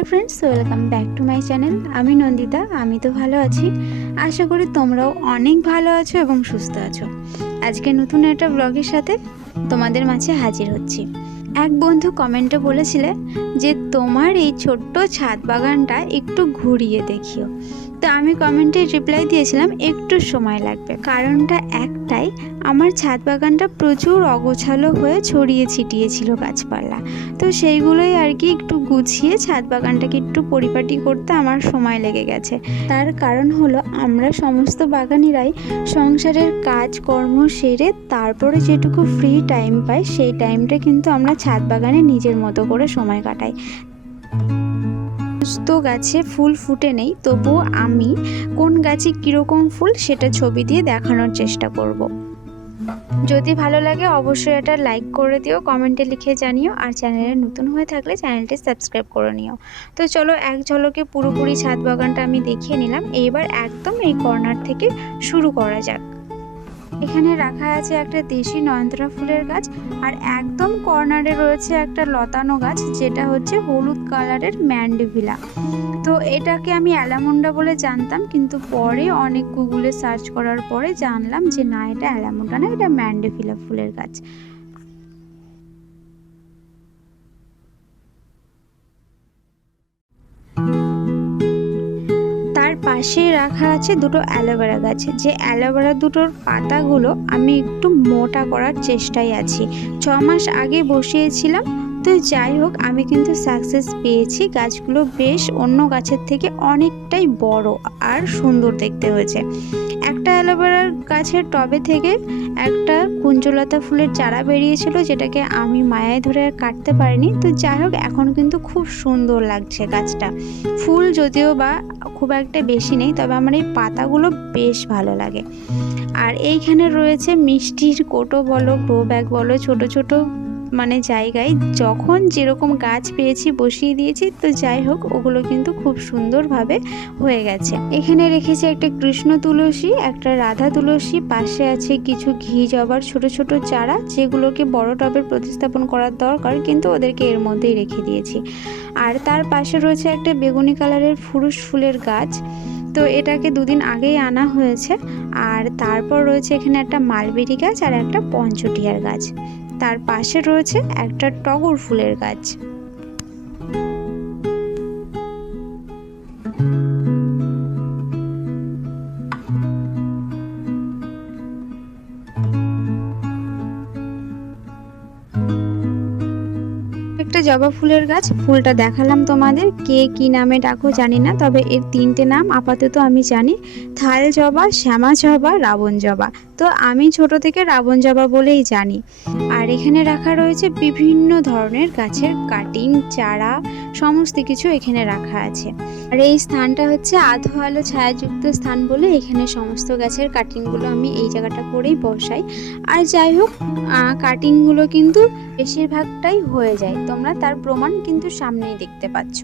Hello friends welcome back to my channel আমি নন্দিতা, আমি তো ভালো আছি। আশা করি তোমরাও অনেক ভালো আছো এবং সুস্থ আছো। আজকে নতুন একটা ব্লগের সাথে তোমাদের মাঝে হাজির হচ্ছি। এক বন্ধু কমেন্টে বলেছিলে যে, তোমার এই ছোট্ট ছাদ বাগানটা একটু ঘুরিয়ে দেখিও। তো আমি কমেন্টে রিপ্লাই দিয়েছিলাম, একটু সময় লাগবে। কারণটা একটাই, আমার ছাদ বাগানটা প্রচুর অগোছালো হয়ে ছড়িয়ে ছিটিয়ে ছিল গাছপালা। তো সেইগুলোই আর কি একটু গুছিয়ে ছাদ বাগানটাকে একটু পরিপাটি করতে আমার সময় লেগে গেছে। তার কারণ হলো, আমরা সমস্ত বাগানিরাই সংসারের কাজ, কর্ম সেরে তারপরে যেটুকু ফ্রি টাইম পাই, সেই টাইমটা কিন্তু আমরা ছাদ বাগানে নিজের মতো করে সময় কাটাই। সমস্ত গাছে ফুল ফুটে নেই, তবুও আমি কোন গাছে কীরকম ফুল সেটা ছবি দিয়ে দেখানোর চেষ্টা করব। যদি ভালো লাগে অবশ্যই এটা লাইক করে দিও, কমেন্টে লিখে জানিও, আর চ্যানেলে নতুন হয়ে থাকলে চ্যানেলটি সাবস্ক্রাইব করে নিও তো চলো এক ঝলকে পুরোপুরি ছাদ বাগানটা আমি দেখিয়ে নিলাম, এইবার একদম এই কর্নার থেকে শুরু করা যাক এখানে রাখা আছে একটা দেশি নয়নতরা ফুলের গাছ আর একদম কর্নারে রয়েছে একটা লতানো গাছ, যেটা হচ্ছে হলুদ কালারের ম্যান্ডিভিলা। তো এটাকে আমি অ্যালামুন্ডা বলে জানতাম, কিন্তু পরে অনেক গুগলে সার্চ করার পরে জানলাম যে না, এটা অ্যালামুন্ডা না, এটা ম্যান্ডিভিলা ফুলের গাছ। পাশে রাখা আছে দুটো অ্যালোভেরা গাছ। যে অ্যালোভেরা দুটোর পাতাগুলো আমি একটু মোটা করার চেষ্টায় আছি। ছ মাস আগে বসিয়েছিলাম তো যাই হোক, আমি কিন্তু সাকসেস পেয়েছি। গাছগুলো বেশ অন্য গাছের থেকে অনেকটাই বড় আর সুন্দর দেখতে হয়েছে। একটা অ্যালোভেরার গাছের টবে থেকে একটা কুঞ্জলতা ফুলের চারা বেরিয়েছিল, যেটাকে আমি মায়ায় ধরে আর কাটতে পারিনি। তো যাই হোক, এখন কিন্তু খুব সুন্দর লাগছে গাছটা। ফুল যদিও বা খুব একটা বেশি নেই, তবে আমার এই পাতাগুলো বেশ ভালো লাগে। আর এইখানে রয়েছে মিষ্টির কোটো বলো, গ্রো ব্যাগ বলো, ছোট ছোট মানে জায়গায় যখন যেরকম গাছ পেয়েছি বসিয়ে দিয়েছি, তো যাই হোক, ওগুলো কিন্তু খুব সুন্দরভাবে হয়ে গেছে। এখানে রেখেছি একটা কৃষ্ণ তুলসী, একটা রাধা তুলসী, পাশে আছে কিছু ঘি জবার ছোট ছোট চারা, যেগুলোকে বড় টবে প্রতিস্থাপন করার দরকার, কিন্তু ওদেরকে এর মধ্যেই রেখে দিয়েছি। আর তার পাশে রয়েছে একটা বেগুনি কালারের ফুরুষ ফুলের গাছ, তো এটাকে দুদিন আগেই আনা হয়েছে। আর তারপর রয়েছে এখানে একটা মালবেরি গাছ আর একটা পঞ্চটিয়ার গাছ। তার পাশে রয়েছে একটা টগর ফুলের গাছ। একটা জবা ফুলের গাছ, ফুলটা দেখালাম তোমাদের, কে কি নামে ডাকো জানি না, তবে এর তিনটে নাম আপাতত আমি জানি। থাল জবা, শ্যামা জবা, রাবণ জবা। তো আমি ছোট থেকে রাবণ জবা বলেই জানি। আর এখানে রাখা রয়েছে বিভিন্ন ধরনের গাছের কাটিং, চারা, সমস্ত কিছু এখানে রাখা আছে। আর এই স্থানটা হচ্ছে আধো আলো ছায়াযুক্ত স্থান বলে এখানে সমস্ত গাছের কাটিংগুলো আমি এই জায়গাটা করেই বসাই। আর যাই হোক কাটিংগুলো কিন্তু বেশিরভাগটাই হয়ে যায়। তোমরা তার প্রমাণ কিন্তু সামনেই দেখতে পাচ্ছ।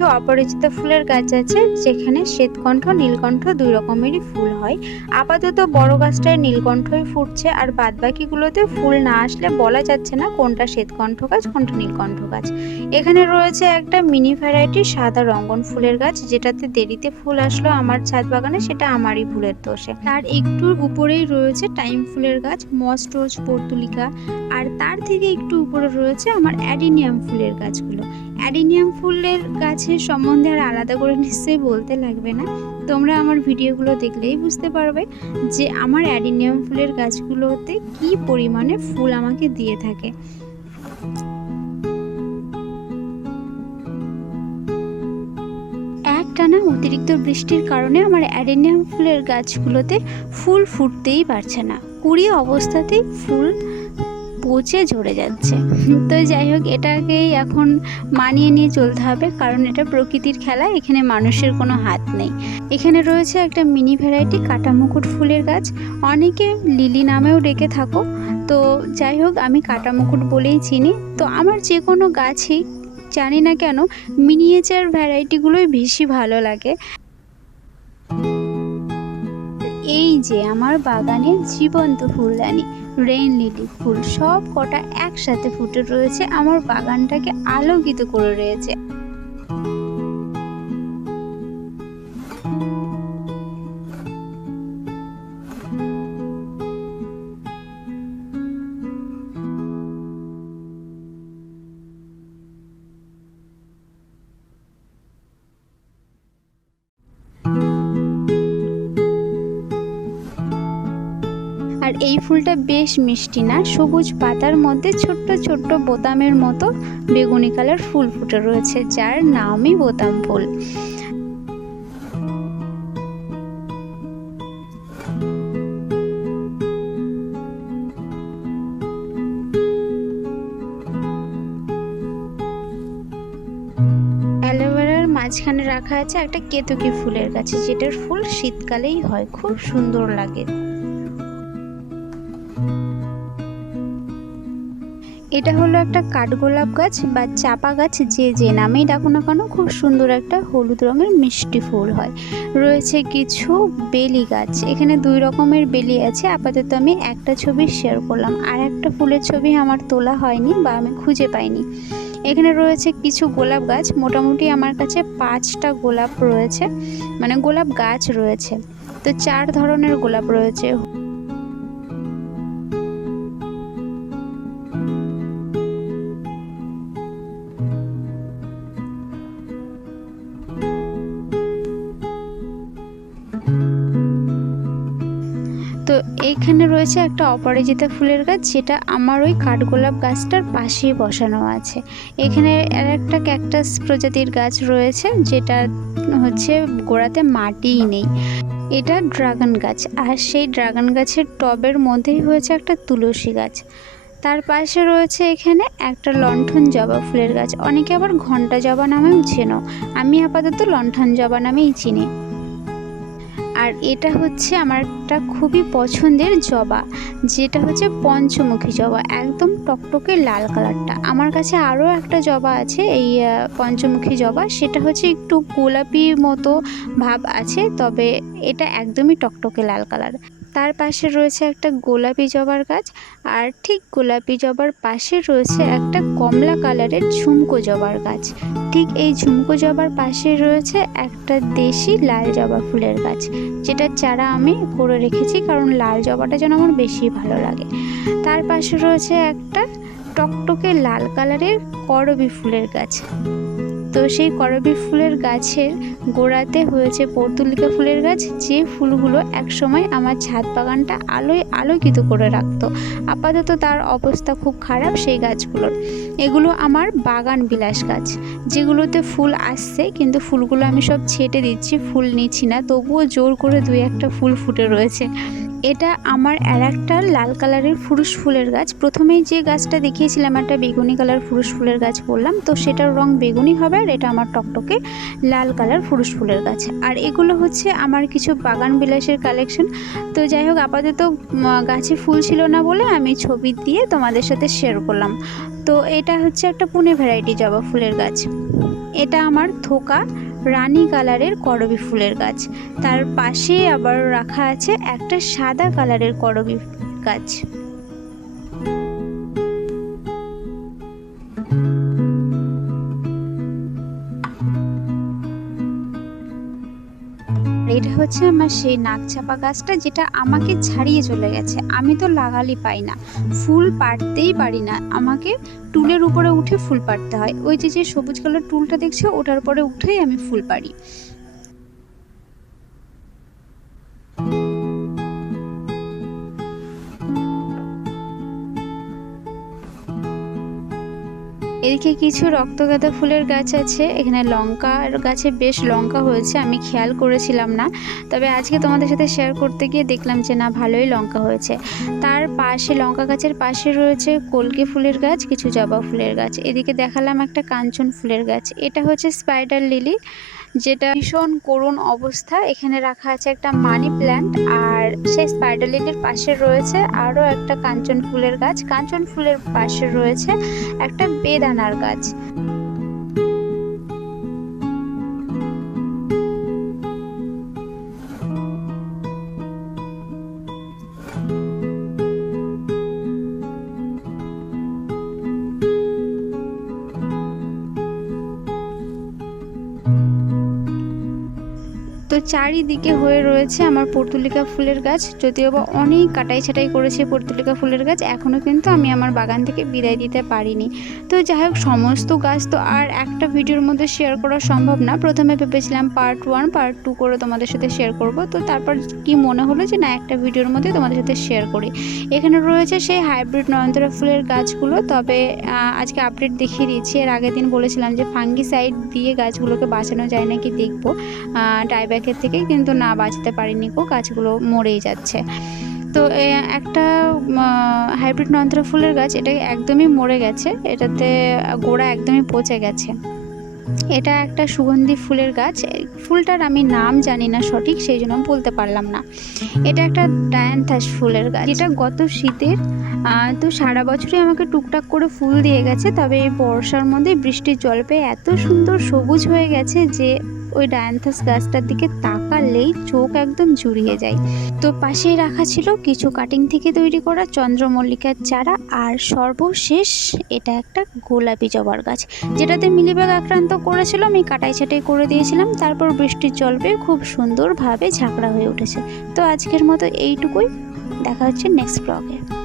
কিছু অপরিচিত ফুলের গাছ আছে যেখানে শ্বেতকণ্ঠ, নীলকণ্ঠ দুই রকমেরই ফুল হয়। আপাতত বড় গাছটায় নীলকণ্ঠই ফুটছে আর বাদবাকিগুলোতে ফুল না আসলে বলা যাচ্ছে না কোনটা শ্বেতকণ্ঠ গাছ, কোনটা নীলকণ্ঠ গাছ। এখানে রয়েছে একটা মিনি ভ্যারাইটির সাদা রঙ্গন ফুলের গাছ যেটাতে দেরিতে ফুল আসলো আমার ছাদ বাগানে, সেটা আমারই ভুলের দোষে। তার একটু উপরেই রয়েছে টাইম ফুলের গাছ মস্টোজ পর্তুলিকা। আর তার থেকে একটু উপরে রয়েছে আমার অ্যাডিনিয়াম ফুলের গাছগুলো। অ্যাডিনিয়াম ফুলের গাছের সম্বন্ধে আর আলাদা করে নিশ্চয়ই বলতে লাগবে না। তোমরা আমার ভিডিওগুলো দেখলেই বুঝতে পারবে যে আমার অ্যাডিনিয়াম ফুলের গাছগুলোতে কি পরিমাণে ফুল আমাকে দিয়ে থাকে। একটানা অতিরিক্ত বৃষ্টির কারণে আমার অ্যাডেনিয়াম ফুলের গাছগুলোতে ফুল ফুটতেই পারছে না। কুড়ি অবস্থাতেই ফুল পচে ঝরে যাচ্ছে। তো যাই হোক, এটাকেই এখন মানিয়ে নিয়ে চলতে হবে, কারণ এটা প্রকৃতির খেলা, এখানে মানুষের কোনো হাত নেই। এখানে রয়েছে একটা মিনি ভ্যারাইটি কাটামুকুট ফুলের গাছ। অনেকে লিলি নামেও ডেকে থাকো। তো যাই হোক, আমি কাটামুকুট বলেই চিনি। তো আমার যে কোনো গাছই, জানি না কেন মিনিয়েচার ভ্যারাইটিগুলোই বেশি ভালো লাগে। এই যে আমার বাগানের জীবন্ত ফুলদানি। রেইন লিলি ফুল সব কটা একসাথে ফুটে রয়েছে। আমার বাগানটাকে আলোকিত করে রয়েছে। এই ফুলটা বেশ মিষ্টি না, সবুজ পাতার মধ্যে ছোট্ট ছোট্ট বোতামের মতো বেগুনি কালার ফুল ফুটে রয়েছে, যার নামই বোতাম ফুল। অ্যালোভেরার মাঝখানে রাখা আছে একটা কেতকী ফুলের গাছ, যেটার ফুল শীতকালেই হয়, খুব সুন্দর লাগে। এটা হলো একটা কাঠগোলাপ গাছ বা চাপা গাছ, যে যে নামেই ডাকো না কেন, খুব সুন্দর একটা হলুদ রঙের মিষ্টি ফুল হয়। রয়েছে কিছু বেলি গাছ, এখানে দুই রকমের বেলি আছে, আপাতত আমি একটা ছবি শেয়ার করলাম। আর একটা ফুলের ছবি আমার তোলা হয়নি বা আমি খুঁজে পাইনি। এখানে রয়েছে কিছু গোলাপ গাছ, মোটামুটি আমার কাছে পাঁচটা গোলাপ রয়েছে মানে গোলাপ গাছ রয়েছে। তো চার ধরনের গোলাপ রয়েছে। রয়েছে একটা অপরাজিতা ফুলের গাছ, যেটা আমার ওই কাঠগোলাপ গাছটার পাশেই বসানো আছে। এখানে আর একটা ক্যাকটাস প্রজাতির গাছ রয়েছে, যেটা হচ্ছে গোড়াতে মাটিই নেই। এটা ড্রাগন গাছ, আর সেই ড্রাগন গাছের টবের মধ্যেই হয়েছে একটা তুলসী গাছ। তার পাশে রয়েছে এখানে একটা লণ্ঠন জবা ফুলের গাছ। অনেকে আবার ঘণ্টা জবা নামেও চেনো। আমি আপাতত লণ্ঠন জবা নামেই চিনি। আর এটা হচ্ছে আমার একটা খুবই পছন্দের জবা, যেটা হচ্ছে পঞ্চমুখী জবা, একদম টকটকে লাল কালারটা। আমার কাছে আরও একটা জবা আছে, এই পঞ্চমুখী জবা, সেটা হচ্ছে একটু গোলাপি মতো ভাব আছে, তবে এটা একদমই টকটকে লাল কালার। তার পাশে রয়েছে একটা গোলাপি জবার গাছ আর ঠিক গোলাপি জবার পাশে রয়েছে একটা কমলা কালারের ঝুমকো জবার গাছ। ঠিক এই ঝুমকো জবার পাশে রয়েছে একটা দেশি লাল জবা ফুলের গাছ যেটার চারা আমি করে রেখেছি কারণ লাল জবাটা যেন আমার বেশি ভালো লাগে। তার পাশে রয়েছে একটা টকটকে লাল কালারের করবি ফুলের গাছ। তো সেই করবি ফুলের গাছের গোড়াতে হয়েছে পর্তুলিকা ফুলের গাছ, যে ফুলগুলো একসময় আমার ছাদ বাগানটা আলোয় আলোকিত করে রাখতো। আপাতত তার অবস্থা খুব খারাপ সেই গাছগুলোর। এগুলো আমার বাগান বিলাস গাছ। যেগুলোতে ফুল আসছে, কিন্তু ফুলগুলো আমি সব ছেটে দিচ্ছি, ফুল নিচ্ছি না। তবুও জোর করে দুই একটা ফুল ফুটে রয়েছে। এটা আমার আর একটা লাল কালারের ফুরুষ ফুলের গাছ। প্রথমেই যে গাছটা দেখিয়েছিলাম, একটা বেগুনি কালার ফুরুষ ফুলের গাছ বললাম, তো সেটার রং বেগুনি হবে আর এটা আমার টকটকে লাল কালার ফুরুষ ফুলের গাছ। আর এগুলো হচ্ছে আমার কিছু বাগান বিলাসের কালেকশন। তো যাই হোক, আপাতত গাছে ফুল ছিল না বলে আমি ছবি দিয়ে তোমাদের সাথে শেয়ার করলাম। তো এটা হচ্ছে একটা পুনে ভ্যারাইটি জবা ফুলের গাছ। এটা আমার থোকা রানী কালারের করবি ফুলের গাছ। তার পাশে আবার রাখা আছে একটা সাদা কালারের করবি গাছ। হচ্ছে আমার সেই নাকচাপা গাছটা যেটা আমাকে ছাড়িয়ে চলে গেছে। আমি তো লাগালি পাই না। ফুল পাড়তেই পারি না। আমাকে টুলের উপরে উঠে ফুল পাড়তে হয়। ওই যে যে সবুজ কালার টুলটা দেখছে, ওটার উপরে উঠেই আমি ফুল পাড়ি। এদিকে কিছু রক্তগাঁদা ফুলের গাছ আছে। এখানে লঙ্কার গাছে বেশ লঙ্কা হয়েছে, আমি খেয়াল করেছিলাম না। তবে আজকে তোমাদের সাথে শেয়ার করতে গিয়ে দেখলাম যে না, ভালোই লঙ্কা হয়েছে। তার পাশে, লঙ্কা গাছের পাশে রয়েছে কলকে ফুলের গাছ, কিছু জবা ফুলের গাছ। এদিকে দেখালাম একটা কাঞ্চন ফুলের গাছ। এটা হচ্ছে স্পাইডার লিলি যেটা ভীষণ করুণ অবস্থা। এখানে রাখা আছে একটা মানি প্ল্যান্ট আর সেই স্পাইডার লিলির পাশে রয়েছে আরও একটা কাঞ্চন ফুলের গাছ। কাঞ্চন ফুলের পাশে রয়েছে একটা বেদানার গাছ। তো চারিদিকে হয়ে রয়েছে আমার পর্তুলিকা ফুলের গাছ। যদিও বা অনেক কাটাই ছাটাই করেছে পর্তুলিকা ফুলের গাছ এখনও কিন্তু আমি আমার বাগান থেকে বিদায় দিতে পারিনি। তো যাই হোক, সমস্ত গাছ তো আর একটা ভিডিওর মধ্যে শেয়ার করা সম্ভব না। প্রথমে ভেবেছিলাম পার্ট ওয়ান পার্ট টু করে তোমাদের সাথে শেয়ার করব। তো তারপর কি মনে হলো যে না, একটা ভিডিওর মধ্যে তোমাদের সাথে শেয়ার করি। এখানে রয়েছে সেই হাইব্রিড নয়নতারা ফুলের গাছগুলো। তবে আজকে আপডেট দেখিয়ে দিচ্ছি। এর আগের দিন বলেছিলাম যে ফাঙ্গিসাইড দিয়ে গাছগুলোকে বাঁচানো যায় নাকি দেখব। ডাইব্যাকের থেকে কিন্তু না বাঁচতে পারিনি কো গাছগুলো মরেই যাচ্ছে। তো একটা হাইব্রিড নয়নতারা ফুলের গাছ, এটা একদমই মরে গেছে, এটাতে গোড়া একদমই পচে গেছে। এটা একটা সুগন্ধি ফুলের গাছ ফুলটার আমি নাম জানি না সঠিক, সেই জন্য বলতে পারলাম না। এটা একটা ডায়ান্থাস ফুলের গাছ, যেটা গত শীতের তো সারা বছরই আমাকে টুকটাক করে ফুল দিয়ে গেছে, তবে এই বর্ষার মধ্যে বৃষ্টির জল পেয়ে এত সুন্দর সবুজ হয়ে গেছে যে ওই ডায়ান্থাস গাছটার দিকে তাকালেই চোখ একদম জুড়িয়ে যায়। তো পাশেই রাখা ছিল কিছু কাটিং থেকে তৈরি করা চন্দ্রমল্লিকার চারা আর সর্বশেষ এটা একটা গোলাপি জবার গাছ। যেটাতে মিলিবাগ আক্রান্ত করেছিল, আমি কাটাই ছাটাই করে দিয়েছিলাম, তারপর বৃষ্টির জল পেয়ে খুব সুন্দরভাবে ঝাঁকড়া হয়ে উঠেছে। তো আজকের মতো এইটুকুই, দেখা হচ্ছে নেক্সট ব্লগে